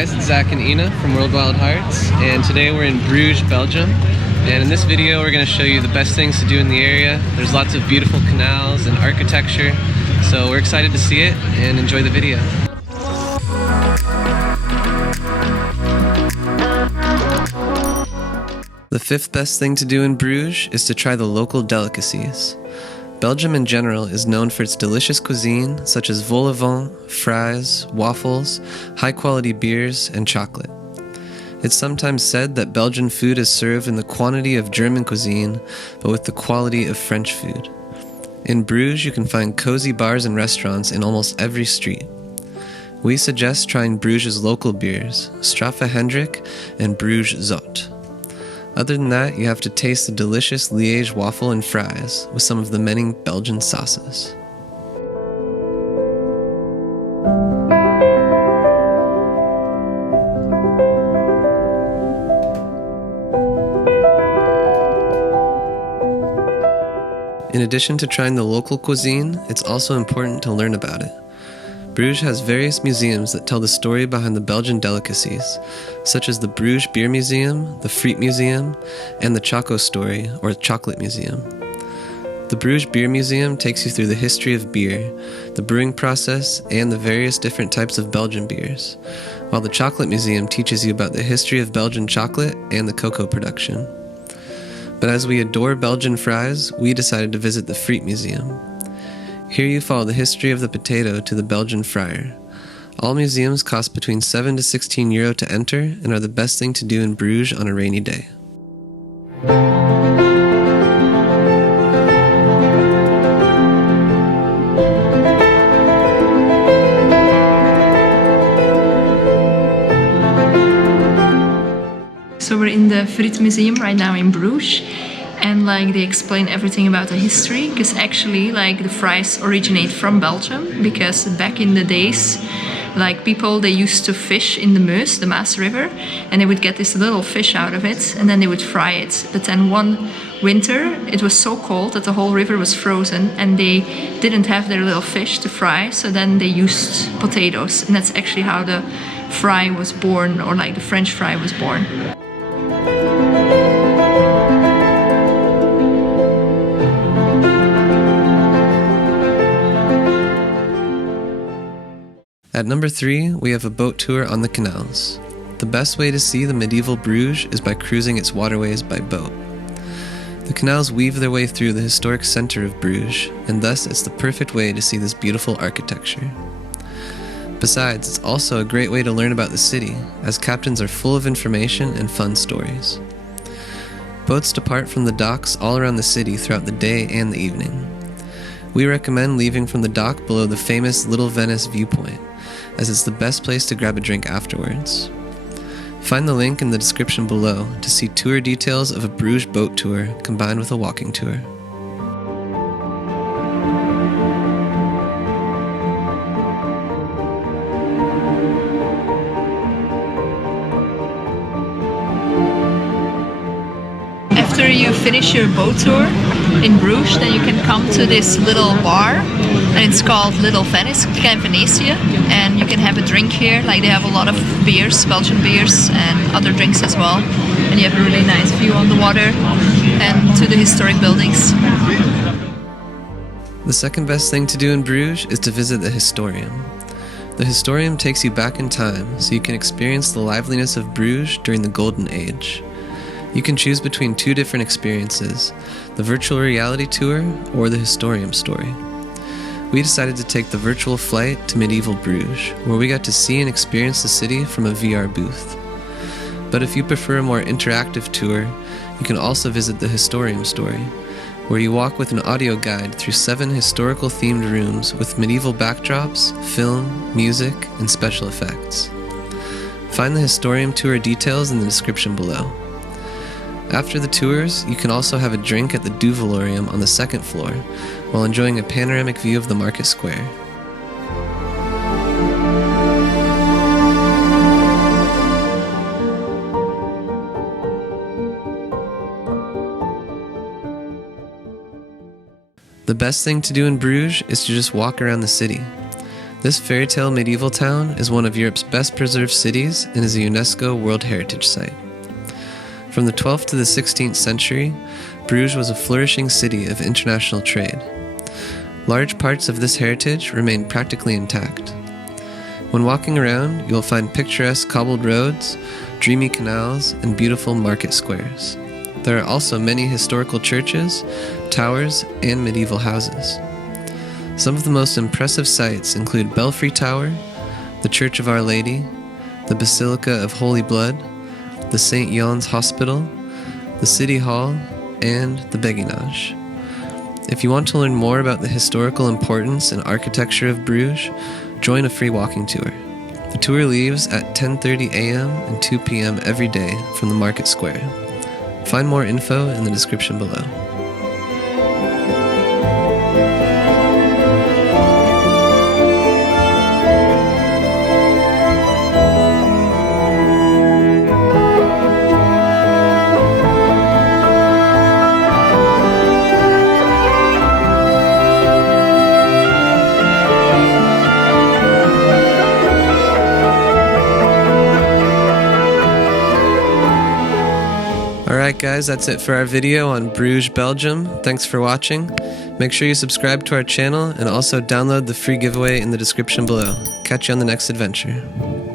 guys, it's Zach and Ina from World Wild Hearts, and today we're in Bruges, Belgium. And in this video we're going to show you the best things to do in the area. There's lots of beautiful canals and architecture, so we're excited to see it and enjoy the video. The fifth best thing to do in Bruges is to try the local delicacies. Belgium in general is known for its delicious cuisine, such as vol au vent, fries, waffles, high-quality beers, and chocolate. It's sometimes said that Belgian food is served in the quantity of German cuisine, but with the quality of French food. In Bruges, you can find cozy bars and restaurants in almost every street. We suggest trying Bruges' local beers, Straffe Hendrik and Bruges Zot. Other than that, you have to taste the delicious Liège waffle and fries with some of the many Belgian sauces. In addition to trying the local cuisine, it's also important to learn about it. Bruges has various museums that tell the story behind the Belgian delicacies, such as the Bruges Beer Museum, the Friet Museum, and the Choco Story, or Chocolate Museum. The Bruges Beer Museum takes you through the history of beer, the brewing process, and the various different types of Belgian beers, while the Chocolate Museum teaches you about the history of Belgian chocolate and the cocoa production. But as we adore Belgian fries, we decided to visit the Friet Museum. Here you follow the history of the potato to the Belgian fryer. All museums cost between 7 to 16 euro to enter and are the best thing to do in Bruges on a rainy day. So we're in the Friet Museum right now in Bruges. And they explain everything about the history, because actually the fries originate from Belgium, because back in the days people, they used to fish in the Meuse, the Maas River, and they would get this little fish out of it and then they would fry it. But then one winter it was so cold that the whole river was frozen and they didn't have their little fish to fry, so then they used potatoes, and that's actually how the fry was born, or the French fry was born. At number 3, we have a boat tour on the canals. The best way to see the medieval Bruges is by cruising its waterways by boat. The canals weave their way through the historic center of Bruges, and thus it's the perfect way to see this beautiful architecture. Besides, it's also a great way to learn about the city, as captains are full of information and fun stories. Boats depart from the docks all around the city throughout the day and the evening. We recommend leaving from the dock below the famous Little Venice viewpoint, as it's the best place to grab a drink afterwards. Find the link in the description below to see tour details of a Bruges boat tour combined with a walking tour. After you finish your boat tour in Bruges, then you can come to this little bar, and it's called Little Venice, Venetia, and you can have a drink here. They have a lot of beers, Belgian beers, and other drinks as well. And you have a really nice view on the water and to the historic buildings. The second best thing to do in Bruges is to visit the Historium. The Historium takes you back in time, so you can experience the liveliness of Bruges during the Golden Age. You can choose between 2 different experiences, the virtual reality tour or the Historium story. We decided to take the virtual flight to medieval Bruges, where we got to see and experience the city from a VR booth. But if you prefer a more interactive tour, you can also visit the Historium story, where you walk with an audio guide through 7 historical themed rooms with medieval backdrops, film, music, and special effects. Find the Historium tour details in the description below. After the tours, you can also have a drink at the Duvalorium on the 2nd floor, while enjoying a panoramic view of the market square. The best thing to do in Bruges is to just walk around the city. This fairy tale medieval town is one of Europe's best preserved cities and is a UNESCO World Heritage Site. From the 12th to the 16th century, Bruges was a flourishing city of international trade. Large parts of this heritage remain practically intact. When walking around, you will find picturesque cobbled roads, dreamy canals, and beautiful market squares. There are also many historical churches, towers, and medieval houses. Some of the most impressive sights include Belfry Tower, the Church of Our Lady, the Basilica of Holy Blood, the St. Jan's Hospital, the City Hall, and the Beguinage. If you want to learn more about the historical importance and architecture of Bruges, join a free walking tour. The tour leaves at 10:30 a.m. and 2 p.m. every day from the market square. Find more info in the description below. Alright guys, that's it for our video on Bruges, Belgium. Thanks for watching. Make sure you subscribe to our channel and also download the free giveaway in the description below. Catch you on the next adventure.